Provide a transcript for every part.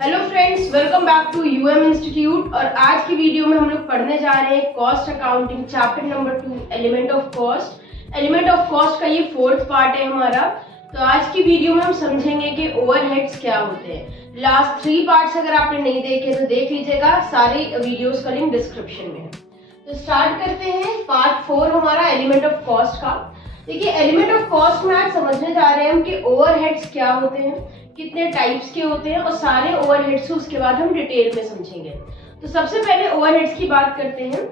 Hello friends, welcome back to UM institute. और आज की वीडियो में हम लोग पढ़ने जा रहे हैं cost accounting chapter number 2 element of cost. Element of cost का ये 4th पार्ट है हमारा। तो आज की वीडियो में हम समझेंगे कि ओवरहेड्स क्या होते हैं। लास्ट 3 पार्ट्स अगर आपने नहीं देखे तो देख लीजिएगा, सारी वीडियोस का लिंक डिस्क्रिप्शन में है। तो स्टार्ट करते हैं पार्ट 4 हमारा एलिमेंट ऑफ कॉस्ट का। देखिए, एलिमेंट ऑफ कॉस्ट में आज समझने जा रहे हैं हम कि ओवरहेड्स क्या होते हैं, कितने टाइप्स के होते हैं और सारे ओवरहेड्स को उसके बाद हम डिटेल में समझेंगे। तो सबसे पहले ओवरहेड्स की बात करते हैं।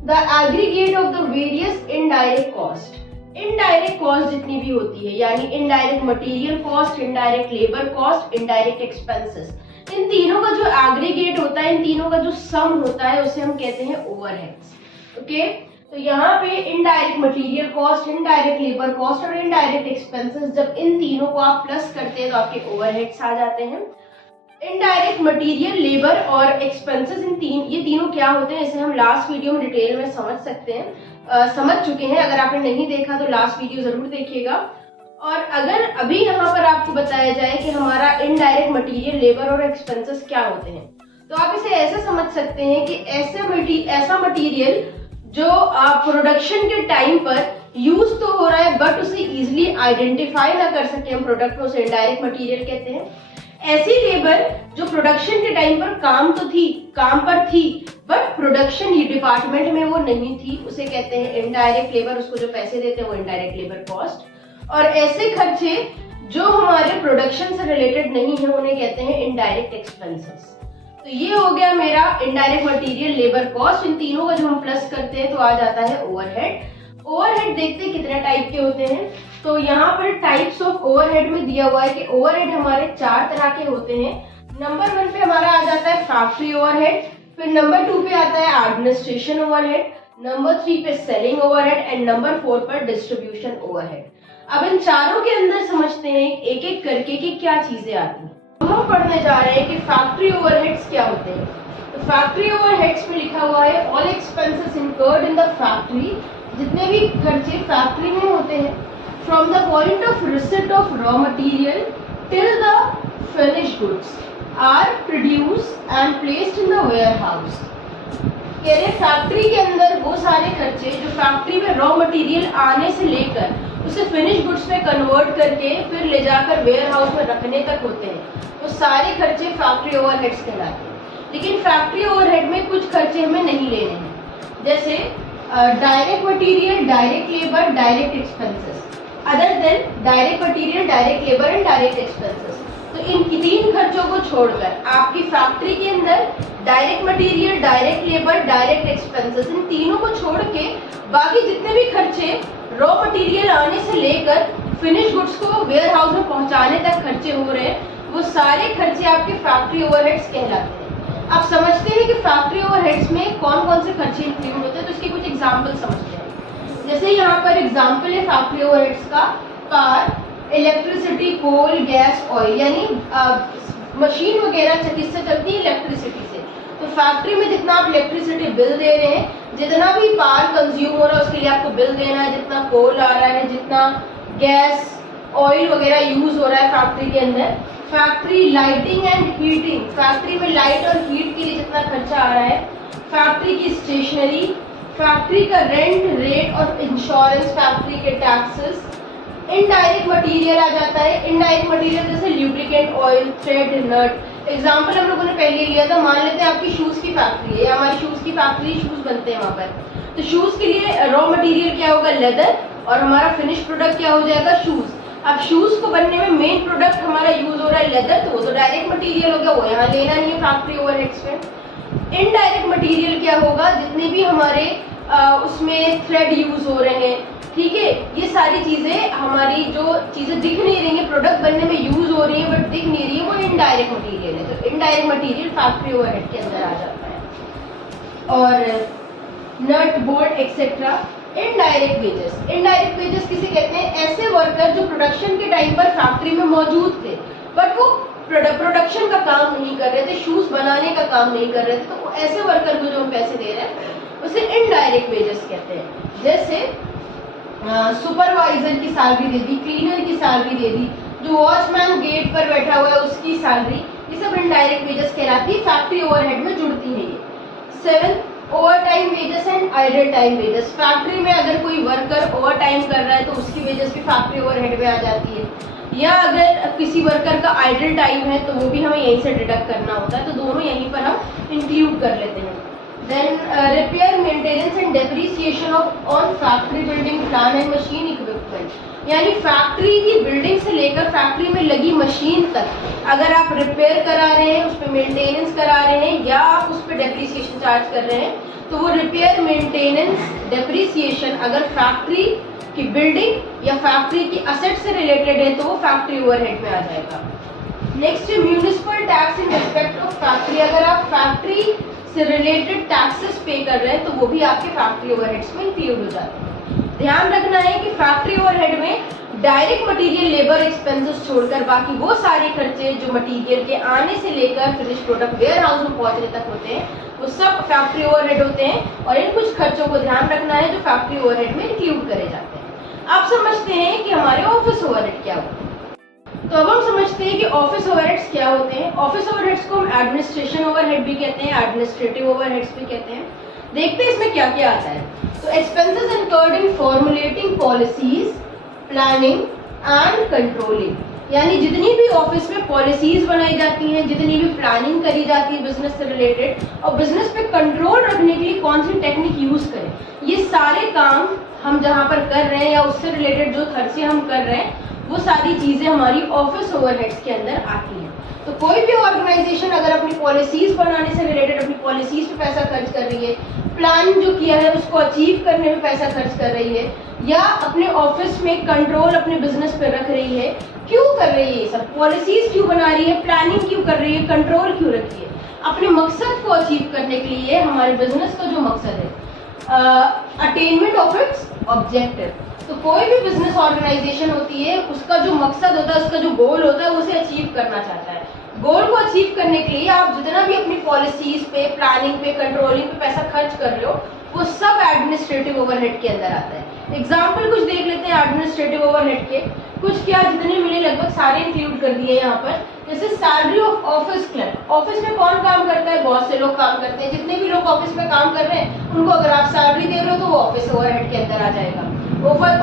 The aggregate of the various indirect cost. Indirect cost जितनी भी होती है, यानी indirect material cost, indirect labour cost, indirect expenses, इन तीनों का जो एग्रीगेट होता है, इन तीनों का जो सम होता है, उसे हम कहते हैं ओवरहेड्स। ओके, तो यहाँ पे indirect material cost, indirect labour cost और इनडायरेक्ट एक्सपेंसेस, जब इन तीनों को आप प्लस करते हैं तो आपके ओवरहेड्स आ जाते हैं। इनडायरेक्ट मटेरियल, लेबर और एक्सपेंसेस, ये तीनों क्या होते हैं, इसे हम लास्ट वीडियो में डिटेल में समझ सकते हैं, समझ चुके हैं। अगर आपने नहीं देखा तो लास्ट वीडियो जरूर देखिएगा। और अगर अभी यहाँ पर आपको बताया जाए कि हमारा इनडायरेक्ट मटेरियल, लेबर और एक्सपेंसेस क्या होते हैं, तो आप इसे ऐसे समझ सकते हैं कि ऐसा मटेरियल जो प्रोडक्शन के टाइम पर यूज तो हो रहा है बट उसे इजीली आइडेंटिफाई ना कर सके हम प्रोडक्ट में, उसे इनडायरेक्ट मटेरियल कहते हैं। ऐसी लेबर जो प्रोडक्शन के टाइम पर काम पर थी बट प्रोडक्शन डिपार्टमेंट में वो नहीं थी, उसे कहते हैं इनडायरेक्ट लेबर। उसको जो पैसे देते हैं वो इनडायरेक्ट लेबर कॉस्ट। और ऐसे खर्चे जो हमारे प्रोडक्शन से रिलेटेड नहीं है उन्हें कहते हैं इनडायरेक्ट एक्सपेंसेस। तो ये हो गया मेरा इनडायरेक्ट मटेरियल, लेबर कॉस्ट। इन तीनों का जो हम प्लस करते हैं तो आ जाता है ओवरहेड। ओवरहेड देखते हैं कितने टाइप के होते हैं। तो यहाँ पर टाइप्स ऑफ ओवरहेड में दिया हुआ है कि ओवरहेड हमारे 4 तरह के होते हैं। नंबर 1 पे हमारा आ जाता है फैक्ट्री ओवरहेड, फिर नंबर 2 पे आता है एडमिनिस्ट्रेशन ओवरहेड, नंबर 3 पे सेलिंग ओवरहेड एंड नंबर 4 पर डिस्ट्रीब्यूशन ओवरहेड। अब इन चारों के अंदर समझते हैं एक एक करके कि क्या चीजें आती हैं। हम पढ़ने जा रहे हैं कि फैक्ट्री ओवरहेड्स क्या होते हैं। तो फैक्ट्री ओवरहेड्स में लिखा हुआ है all expenses incurred in the factory, जितने भी खर्चे फैक्ट्री में होते हैं, from the point of receipt of raw material till the finished goods are produced and placed in the warehouse. कह रहे फैक्ट्री के अंदर वो सारे खर्चे जो फैक्ट्री में रॉ मटेरियल आने से लेकर उसे फिनिश गुड्स में कन्वर्ट करके फिर ले जाकर वेयर हाउस में रखने तक होते हैं, वो सारे खर्चे फैक्ट्री ओवरहेड्स कहलाते हैं। लेकिन फैक्ट्री ओवरहेड में कुछ खर्चे हमें नहीं लेने हैं, जैसे direct material, direct labour, direct expenses. Other than direct material, direct labour and direct expenses, तो इन 3 खर्चों को छोड़कर आपकी फैक्ट्री के अंदर direct material, direct labour, direct expenses, इन तीनों को छोड़ के बाकी जितने भी खर्चे रॉ मटेरियल आने से लेकर फिनिश गुड्स को वेयर हाउस में पहुंचाने तक खर्चे हो रहे हैं, वो सारे खर्चे आपके फैक्ट्री ओवरहेड्स कहलाते हैं। आप समझते हैं कि फैक्ट्री ओवरहेड्स में कौन कौन से खर्चे इंक्लूड होते हैं, तो इसके कुछ एग्जांपल समझते हैं। जैसे यहाँ पर एग्जांपल है फैक्ट्री ओवरहेड्स का, कार, इलेक्ट्रिसिटी, कोल, गैस, ऑयल, यानी मशीन वगैरह किससे चलती है, इलेक्ट्रिसिटी से। तो फैक्ट्री में जितना आप इलेक्ट्रिसिटी बिल दे रहे हैं, जितना भी पावर कंज्यूम हो रहा है उसके लिए आपको बिल देना है, जितना कोल आ रहा है, जितना गैस, ऑयल वगैरह यूज हो रहा है फैक्ट्री के अंदर। Factory lighting and heating, factory में लाइट और हीट के लिए जितना खर्चा आ रहा है। फैक्ट्री की स्टेशनरी, फैक्ट्री का रेंट, रेट और इंश्योरेंस, फैक्ट्री के टैक्सेस। इनडायरेक्ट मटेरियल आ जाता है। इनडायरेक्ट मटेरियल जैसे ल्यूब्रिकेंट, ऑयल, थ्रेड, नट। एग्जाम्पल हम लोगों ने पहले लिया था, मान लेते हैं आपकी शूज की फैक्ट्री है, हमारी शूज की फैक्ट्री, शूज बनते हैं वहां पर। तो शूज के लिए रॉ मटेरियल क्या होगा, लेदर, और हमारा फिनिश प्रोडक्ट क्या हो जाएगा, शूज। अब शूज को बनने में मेन प्रोडक्ट हमारा यूज हो रहा है लेदर, तो वो तो डायरेक्ट मटेरियल हो गया, वो यहाँ लेना नहीं है फैक्ट्री ओवरहेड्स में। इनडायरेक्ट मटेरियल क्या होगा, जितने भी हमारे उसमें थ्रेड यूज हो रहे हैं, ठीक है, ये सारी चीजें हमारी जो चीजें दिख नहीं रही है, प्रोडक्ट बनने में यूज हो रही है बट दिख नहीं रही है, वो इनडायरेक्ट मटेरियल है। तो इनडायरेक्ट मटेरियल फैक्ट्री ओवरहेड के अंदर आ जाता है। और nut, bolt etcetera. Indirect wages, indirect wages किसे कहते हैं, ऐसे वर्कर जो प्रोडक्शन के टाइम पर फैक्ट्री में मौजूद थे बट वो प्रोडक्शन का काम नहीं कर रहे थे, शूज बनाने का काम नहीं कर रहे थे, तो वो ऐसे वर्कर को जो हम पैसे दे रहे हैं उसे इनडायरेक्ट वेजेस कहते हैं। जैसे सुपरवाइजर की सैलरी दे दी, क्लीनर की सैलरी दे दी, जो वॉचमैन गेट पर बैठा हुआ है उसकी सैलरी, ये सब इनडायरेक्ट वेजेस कहलाती है, फैक्ट्री ओवरहेड में जुड़ती है ये। 7 over time wages and idle time wages. Factory में अगर कोई वर्कर ओवर टाइम कर रहा है तो उसकी वेजेस भी फैक्ट्री ओवरहेड में आ जाती है, या अगर किसी वर्कर का आइडल टाइम है तो वो भी हमें यहीं से डिडक्ट करना होता है, तो दोनों यहीं पर हम इंक्लूड कर लेते हैं। Then repair maintenance and depreciation of on factory building plant and machine equipment, यानी फैक्ट्री की बिल्डिंग से लेकर फैक्ट्री में लगी मशीन तक अगर आप रिपेयर करा रहे हैं, उस पर मेंटेनेंस करा रहे हैं या आप उस पर डेप्रिसिएशन चार्ज कर रहे हैं, तो वो रिपेयर मेंटेनेंस डेप्रिसिएशन अगर फैक्ट्री की बिल्डिंग या फैक्ट्री की असेट से रिलेटेड है तो वो फैक्ट्री ओवरहेड में आ जाएगा। Next municipal tax in respect of factory, अगर आप फैक्ट्री से रिलेटेड टैक्सेस पे कर रहे हैं तो वो भी आपके फैक्ट्री ओवरहेड्स में इंक्लूड हो जाते हैं। ध्यान रखना है कि फैक्ट्री ओवरहेड में डायरेक्ट मटेरियल लेबर एक्सपेंसेस छोड़कर बाकी वो सारे खर्चे जो मटेरियल के आने से लेकर फिनिश प्रोडक्ट वेयर हाउस में पहुंचने तक होते हैं वो सब फैक्ट्री ओवरहेड होते हैं, और इन कुछ खर्चों को ध्यान रखना है जो फैक्ट्री ओवरहेड में इंक्लूड करे जाते हैं। आप समझते हैं कि हमारे ऑफिस ओवरहेड क्या होते हैं, तो अब हम समझते हैं कि ऑफिस ओवरहेड्स क्या होते हैं। ऑफिस ओवरहेड्स को हम एडमिनिस्ट्रेशन ओवरहेड भी कहते हैं, एडमिनिस्ट्रेटिव ओवरहेड्स भी कहते हैं। देखते हैं इसमें क्या क्या आता है। तो expenses incurred in formulating policies, planning and controlling, यानी जितनी भी ऑफिस में पॉलिसीज बनाई जाती हैं, जितनी भी प्लानिंग करी जाती है बिजनेस से रिलेटेड, और बिजनेस पे कंट्रोल रखने के लिए कौन सी टेक्निक यूज करें, ये सारे काम हम जहाँ पर कर रहे हैं या उससे रिलेटेड जो खर्चे हम कर रहे हैं वो सारी चीजें हमारी ऑफिस ओवरहेड्स के अंदर आती हैं। तो कोई भी ऑर्गेनाइजेशन अगर अपनी पॉलिसीज बनाने से रिलेटेड अपनी पॉलिसीज पे पैसा खर्च कर रही है, प्लान जो किया है उसको अचीव करने में पैसा खर्च कर रही है, या अपने ऑफिस में कंट्रोल अपने बिजनेस पे रख रही है, क्यों कर रही है ये सब, पॉलिसीज क्यों बना रही है, प्लानिंग क्यों कर रही है, कंट्रोल क्यों रखी है, अपने मकसद को अचीव करने के लिए हमारे बिजनेस का जो मकसद है, अटेनमेंट ऑफ इट्स ऑब्जेक्टिव। तो कोई भी बिजनेस ऑर्गेनाइजेशन होती है उसका जो मकसद होता है, उसका जो गोल होता है वो उसे अचीव करना चाहता है। गोल को अचीव करने के लिए आप जितना भी अपनी पॉलिसीज पे, प्लानिंग पे, कंट्रोलिंग पे पैसा खर्च कर रहे हो वो सब एडमिनिस्ट्रेटिव ओवरहेड के अंदर आता है। एग्जाम्पल कुछ देख लेते हैं एडमिनिस्ट्रेटिव ओवरहेड के, कुछ क्या जितने मिले लगभग सारे इंक्लूड कर दिए यहाँ पर। जैसे salary of office clerk, office में कौन काम करता है, बहुत से लोग काम करते हैं, जितने भी लोग ऑफिस में काम कर रहे हैं उनको अगर आप सैलरी दे रहे हो तो वो ऑफिस ओवरहेड के अंदर आ जाएगा।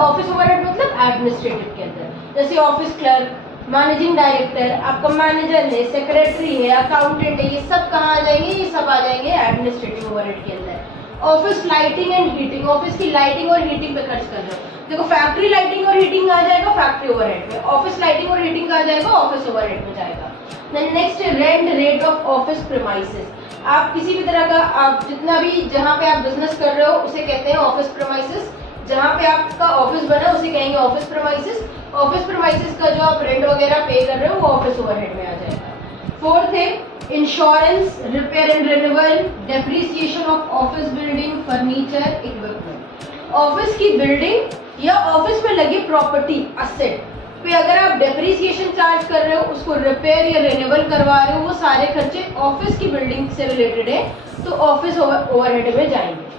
ऑफिस ओवरहेड मतलब एडमिनिस्ट्रेटिव के अंदर, जैसे ऑफिस क्लर्क, मैनेजिंग डायरेक्टर, आपका मैनेजर है, सेक्रेटरी है, अकाउंटेंट है, ये सब कहाँ आ जाएंगे, ये सब आ जाएंगे एडमिनिस्ट्रेटिव ओवरहेड के अंदर। Office lighting and heating, office की लाइटिंग और हीटिंग पे खर्च कर रहे हो, देखो फैक्ट्री लाइटिंग और हीटिंग आ जाएगा फैक्ट्री ओवरहेड में, ऑफिस लाइटिंग और हीटिंग आ जाएगा ऑफिस ओवरहेड में जाएगा। Then next rent rate of office premises, आप किसी भी तरह का आप जितना भी जहाँ पे आप बिजनेस कर रहे हो उसे कहते हैं ऑफिस प्रीमाइसेस, जहाँ पे आपका ऑफिस बना उसे कहेंगे ऑफिस प्रीमाइसेस। ऑफिस प्रीमाइसेस का जो आप रेंट वगैरह पे कर रहे हो वो ऑफिस ओवरहेड में आ जाएगा। फोर्थ है insurance, repair and renewal, depreciation of office building, furniture, equipment. Office की बिल्डिंग या ऑफिस में लगी प्रॉपर्टी असेट पे अगर आप डेप्रिसिएशन चार्ज कर रहे हो, उसको रिपेयर या रिन्यूअल करवा रहे हो, वो सारे खर्चे ऑफिस की बिल्डिंग से रिलेटेड है तो ऑफिस ओवरहेड में जाएंगे।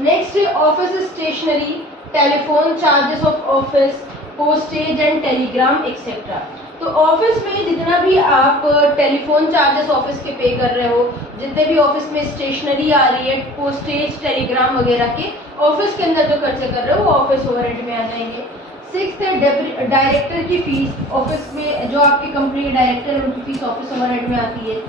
Next office stationery, telephone charges of office, postage and telegram etcetera. तो ऑफिस में जितना भी आप टेलीफोन चार्जेस ऑफिस के पे कर रहे हो, जितने भी ऑफिस में स्टेशनरी आ रही है, पोस्टेज, टेलीग्राम वगैरह के ऑफिस के अंदर जो खर्चे कर रहे हो वो ऑफिस ओवरहेड में आ जाएंगे। सिक्स्थ है डायरेक्टर की फीस, ऑफिस में जो आपकी कंपनी के डायरेक्टर है उनकी फीस ऑफिस ओवरहेड में आती है।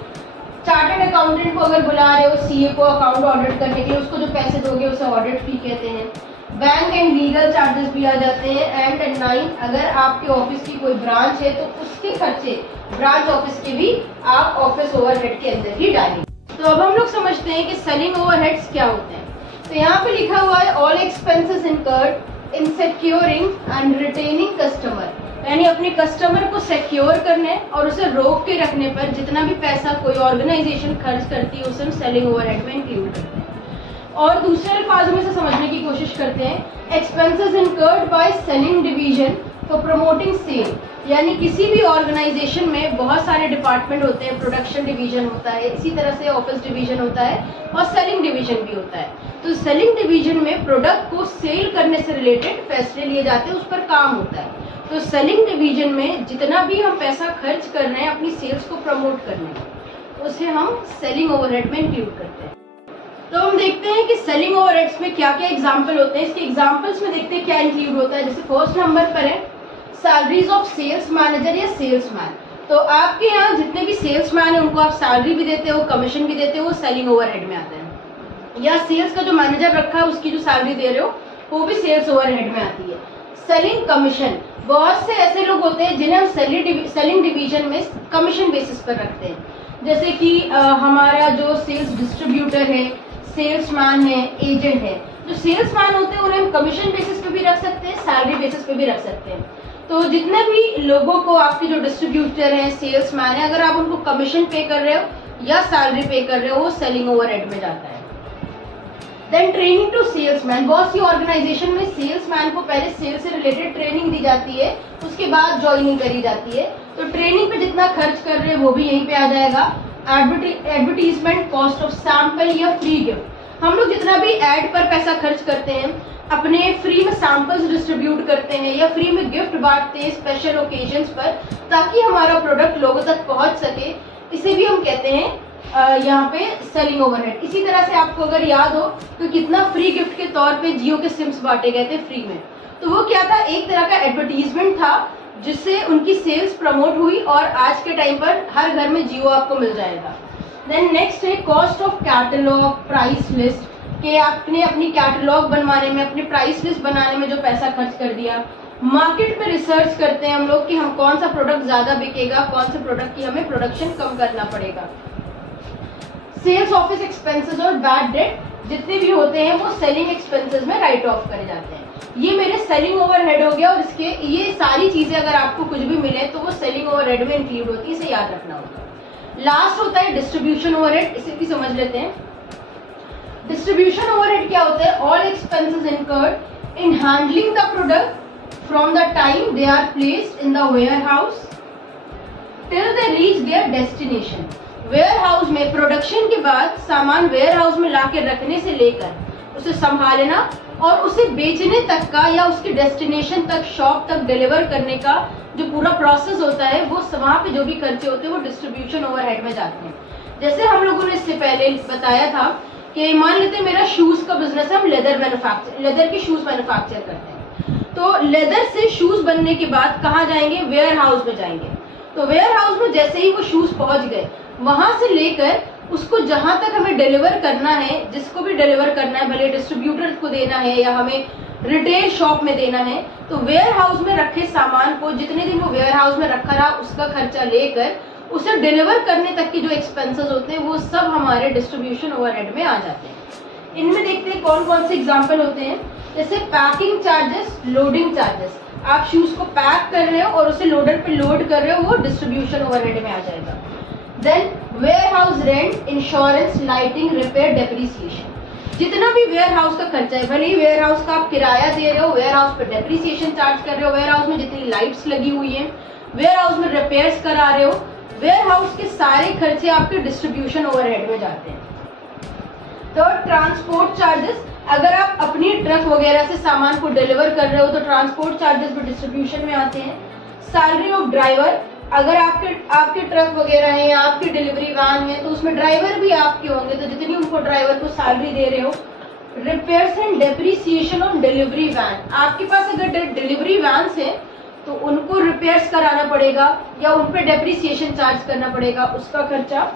चार्टर्ड अकाउंटेंट को अगर बुला रहे हो सीए को अकाउंट ऑडिट करने के लिए, उसको जो पैसे दोगे उसे ऑडिट फी कहते हैं। बैंक एंड लीगल चार्जेस भी आ जाते हैं। एंड 9, अगर आपके ऑफिस की कोई ब्रांच है तो उसके खर्चे ब्रांच ऑफिस के भी आप ऑफिस ओवरहेड के अंदर ही डालेंगे। तो अब हम लोग समझते हैं कि सेलिंग ओवरहेड्स क्या होते हैं। तो यहाँ पे लिखा हुआ है all expenses incurred in securing and retaining customer, यानी अपने कस्टमर को सिक्योर करने और उसे रोक के रखने पर जितना भी पैसा कोई ऑर्गेनाइजेशन खर्च करती है उसे हम सेलिंग ओवरहेड में इंक्लूड करते हैं। और दूसरे अल्फाजों में से समझने की कोशिश करते हैं, expenses incurred by selling division for promoting sale, यानी किसी भी ऑर्गेनाइजेशन में बहुत सारे डिपार्टमेंट होते हैं, प्रोडक्शन डिवीजन होता है, इसी तरह से ऑफिस डिवीजन होता है और सेलिंग डिवीजन भी होता है। तो सेलिंग डिवीजन में प्रोडक्ट को सेल करने से रिलेटेड फैसले लिए जाते हैं, उस पर काम होता है। तो सेलिंग डिवीजन में जितना भी हम पैसा खर्च कर रहे हैं अपनी सेल्स को प्रमोट करने में, उसे हम सेलिंग ओवरहेड में इंक्लूड करते हैं। तो हम देखते हैं कि सेलिंग ओवरहेड्स में क्या क्या एग्जाम्पल होते हैं। इसके एग्जाम्पल्स में देखते हैं क्या इंक्लूड होता है। जैसे फर्स्ट नंबर पर है सैलरीज ऑफ सेल्स मैनेजर या सेल्समैन। तो आपके यहाँ जितने भी सेल्समैन है उनको आप सैलरी भी देते हो, कमीशन भी देते हो, वो सेलिंग ओवरहेड में आते हैं। या सेल्स का जो मैनेजर रखा है उसकी जो सैलरी दे रहे हो वो भी सेल्स ओवरहेड में आती है। सेलिंग कमीशन, बहुत से ऐसे लोग होते हैं जिन्हें हम सेलिंग डिवीजन में कमीशन बेसिस पर रखते हैं। जैसे कि हमारा जो सेल्स डिस्ट्रीब्यूटर है, सेल्समैन है, एजेंट है। जो सेल्समैन होते हैं उन्हें हम कमीशन बेसिस पे भी रख सकते हैं, सैलरी बेसिस पे भी रख सकते हैं। तो जितने भी लोगों को आपके जो डिस्ट्रीब्यूटर हैं, सेल्समैन है, अगर आप उनको कमीशन पे कर रहे हो या सैलरी पे कर रहे हो वो सेलिंग ओवरहेड में जाता है। देन ट्रेनिंग टू सेल्समैन, बहुत सी ऑर्गेनाइजेशन में सेल्समैन को पहले सेल्स से रिलेटेड ट्रेनिंग दी जाती है, उसके बाद ज्वाइनिंग करी जाती है। तो ट्रेनिंग पे जितना खर्च कर रहे हैं वो भी यहीं पे आ जाएगा। एडवर्टीजमेंट कॉस्ट ऑफ सैंपल या फ्री गिफ्ट, हम लोग जितना भी एड पर पैसा खर्च करते हैं, अपने फ्री में सैंपल्स डिस्ट्रीब्यूट करते हैं या फ्री में गिफ्ट बांटते हैं स्पेशल ओकेजन्स पर ताकि हमारा प्रोडक्ट लोगों तक पहुंच सके, इसे भी हम कहते हैं यहाँ पे सेलिंग ओवरहेड। इसी तरह से आपको अगर याद हो तो कितना फ्री गिफ्ट के तौर पे जियो के सिम्स बांटे गए थे फ्री में, तो वो क्या था, एक तरह का एडवर्टीजमेंट था जिससे उनकी सेल्स प्रमोट हुई और आज के टाइम पर हर घर में जियो आपको मिल जाएगा। देन नेक्स्ट है cost of catalogue, price list, कि आपने अपनी कैटलॉग बनवाने में, अपनी प्राइस लिस्ट बनाने में जो पैसा खर्च कर दिया। मार्केट में रिसर्च करते हैं हम लोग कि हम कौन सा प्रोडक्ट ज्यादा बिकेगा, कौन से प्रोडक्ट की हमें प्रोडक्शन कम करना पड़ेगा। सेल्स ऑफिस एक्सपेंसेस और बैड डेट जितने भी होते हैं वो सेलिंग एक्सपेंसेस में राइट ऑफ करे जाते हैं। ये मेरे सेलिंग ओवरहेड हो गया और इसके ये सारी चीजें अगर आपको कुछ भी मिले तो वो सेलिंग ओवरहेड में इंक्लूड होती है, इसे याद रखना होगा। लास्ट होता है डिस्ट्रीब्यूशन ओवरहेड, इसे भी समझ लेते हैं। डिस्ट्रीब्यूशन ओवरहेड क्या होता है, all expenses incurred in handling the product from the time they are placed in the warehouse till they reach their destination. Warehouse में प्रोडक्शन के बाद सामान वेयरहाउस में लाके रखने से लेकर उसे संभालना और उसे बेचने तक का या उसके डेस्टिनेशन तक, शॉप तक डिलीवर करने का जो पूरा प्रोसेस होता है वो वहाँ पे जो भी खर्चे होते हैं वो डिस्ट्रीब्यूशन ओवरहेड में जाते हैं। जैसे हम लोगों ने इससे पहले बताया था कि मान लेते हैं मेरा शूज का बिजनेस है, हम लेदर के शूज मैन्युफैक्चर करते हैं। तो लेदर से शूज बनने के बाद कहाँ जाएंगे, वेयर हाउस में जाएंगे। तो वेयर हाउस में जैसे ही वो शूज पहुंच गए, वहां से लेकर उसको जहां तक हमें डिलीवर करना है, जिसको भी डिलीवर करना है, भले डिस्ट्रीब्यूटर को देना है या हमें रिटेल शॉप में देना है, तो वेयर हाउस में रखे सामान को जितने दिन वो वेयर हाउस में रखा रहा उसका खर्चा लेकर उसे डिलीवर करने तक की जो एक्सपेंसेस होते हैं वो सब हमारे डिस्ट्रीब्यूशन ओवरहेड में आ जाते हैं। इनमें देखते हैं कौन कौन से एग्जाम्पल होते हैं। जैसे पैकिंग चार्जेस, लोडिंग चार्जेस, आप शूज को पैक कर रहे हो और उसे लोडर पे लोड कर रहे हो, वो डिस्ट्रीब्यूशन ओवरहेड में आ जाएगा। Then warehouse rent, insurance, lighting, repair, depreciation, जितना भी वेयर हाउस का खर्चा है, भले ही वेयर हाउस का आप किराया दे रहे हो, वेयर हाउस पे डेप्रिसिएशन चार्ज कर रहे हो, वेयर हाउस में जितनी लाइट्स लगी हुई हैं, वेयर हाउस में रिपेयर्स करा रहे हो, वेयर हाउस के सारे खर्चे आपके डिस्ट्रीब्यूशन ओवरहेड में जाते हैं। तो ट्रांसपोर्ट चार्जेस, अगर आप अपनी ट्रक वगैरह से सामान को डिलीवर कर रहे हो तो ट्रांसपोर्ट चार्जेस भी डिस्ट्रीब्यूशन में आते हैं। सैलरी ऑफ ड्राइवर, अगर आपके ट्रक वगैरह है या आपकी डिलीवरी वैन है तो उसमें ड्राइवर भी आपके होंगे, तो जितनी उनको ड्राइवर को सैलरी दे रहे हो। Repairs and depreciation on delivery van, आपके पास अगर डिलीवरी वैन है तो उनको रिपेयर्स कराना पड़ेगा या उन पर डेप्रिसिएशन चार्ज करना पड़ेगा, उसका खर्चा।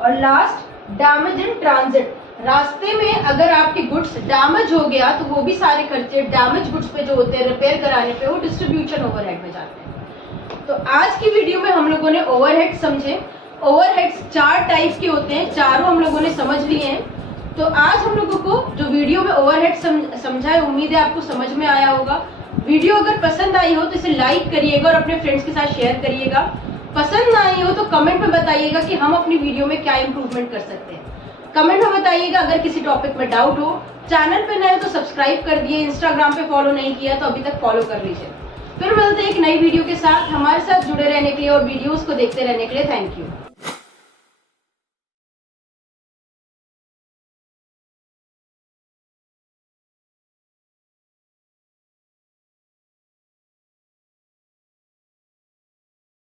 और लास्ट डैमेज इन ट्रांजिट, रास्ते में अगर आपके गुड्स डैमेज हो गया तो वो भी सारे खर्चे डैमेज गुड्स पे जो होते हैं रिपेयर कराने पे वो डिस्ट्रीब्यूशन ओवरहेड में जाते हैं। तो आज की वीडियो में हम लोगों ने ओवरहेड समझे। ओवरहेड्स 4 टाइप्स के होते हैं, चारों हम लोगों ने समझ लिए हैं। तो आज हम लोगों को जो वीडियो में ओवरहेड समझा है, उम्मीद है आपको समझ में आया होगा। वीडियो अगर पसंद आई हो तो इसे लाइक करिएगा और अपने फ्रेंड्स के साथ शेयर करिएगा। पसंद ना आई हो तो कमेंट में बताइएगा कि हम अपनी वीडियो में क्या इंप्रूवमेंट कर सकते हैं। कमेंट में बताइएगा। अगर किसी टॉपिक में डाउट हो, चैनल पे नए हो तो सब्सक्राइब कर दिए, इंस्टाग्राम पे फॉलो नहीं किया तो अभी तक फॉलो कर लीजिए। फिर मिलते हैं एक नई वीडियो के साथ। हमारे साथ जुड़े रहने के लिए और वीडियोस को देखते रहने के लिए थैंक यू।